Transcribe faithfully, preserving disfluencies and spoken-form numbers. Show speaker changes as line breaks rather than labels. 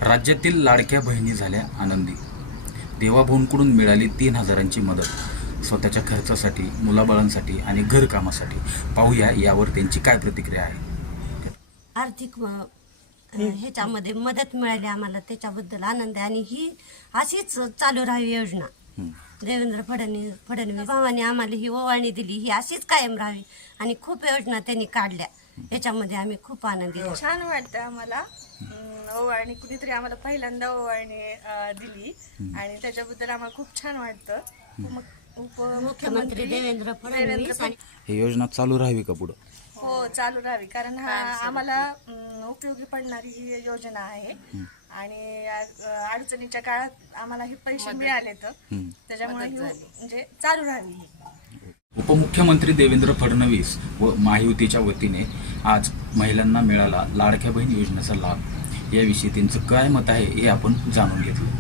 राज्यातील लाडक्या बहिणी झाल्या आनंदी. देवाभाऊंकडून मिळाली तीन हजारांची मदत स्वतःच्या खर्चासाठी, मुलाबाळांसाठी आणि घरकामासाठी. पाहूया यावर त्यांची काय प्रतिक्रिया आहे.
आर्थिक ह्याच्यामध्ये मदत मिळाली आम्हाला, त्याच्याबद्दल आनंद आहे. आणि ही अशीच चालू राहावी योजना. देवेंद्र फडणवीस फडणवीस भावाने आम्हाला ही ओवाळणी दिली, ही अशीच कायम राहावी. आणि खूप योजना त्यांनी काढल्या, याच्यामध्ये आम्ही खूप आनंदी आहोत.
छान वाटतं आम्हाला. ओवाळणी कुणीतरी आम्हाला पहिल्यांदा ओवाळणी दिली आणि त्याच्याबद्दल आम्हाला खूप छान वाटतं.
उपमुख्यमंत्री देवेंद्र फडणवीस.
ही योजना चालू राहावी का पुढं?
हो, चालू राहावी, कारण हा आम्हाला उपयोगी पडणारी ही योजना आहे. आणि अडचणीच्या काळात आम्हाला हे पैसे मिळाले, तर त्याच्यामुळे म्हणजे चालू राहावी.
उपमुख्यमंत्री देवेंद्र फडणवीस व महायुतीच्या वतीने आज महिलांना मिळाला लाडक्या बहीण योजनेचा लाभ. याविषयी त्यांचं काय मत आहे हे आपण जाणून घेतलं.